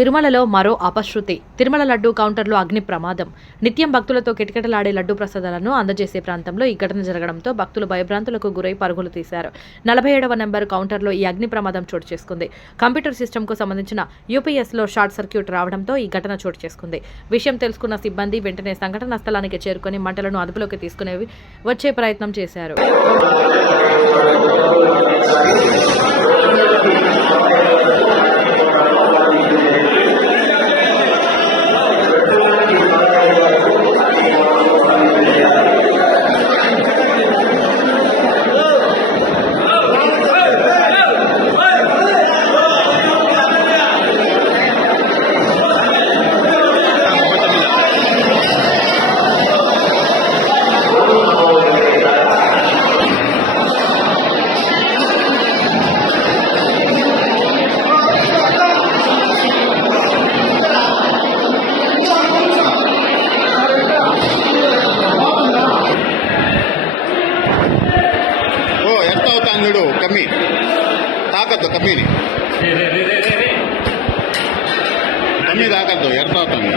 తిరుమలలో మరో అపశృతి. తిరుమల లడ్డూ కౌంటర్లో అగ్ని ప్రమాదం. నిత్యం భక్తులతో కిటకిటలాడే లడ్డూ ప్రసాదాలను అందజేసే ప్రాంతంలో ఈ ఘటన జరగడంతో భక్తులు భయభ్రాంతులకు గురై పరుగులు తీశారు. 47వ నెంబర్ కౌంటర్లో ఈ అగ్ని ప్రమాదం చోటు చేసుకుంది. కంప్యూటర్ సిస్టమ్కు సంబంధించిన యూపీఎస్లో షార్ట్ సర్క్యూట్ రావడంతో ఈ ఘటన చోటు చేసుకుంది. విషయం తెలుసుకున్న సిబ్బంది వెంటనే సంఘటనా స్థలానికి చేరుకుని మంటలను అదుపులోకి తీసుకుని వచ్చే ప్రయత్నం చేశారు. అంగడు కమ్మి తాకద్దు కమ్మిని కమ్మి తాకద్దు ఎర్త అవుతాను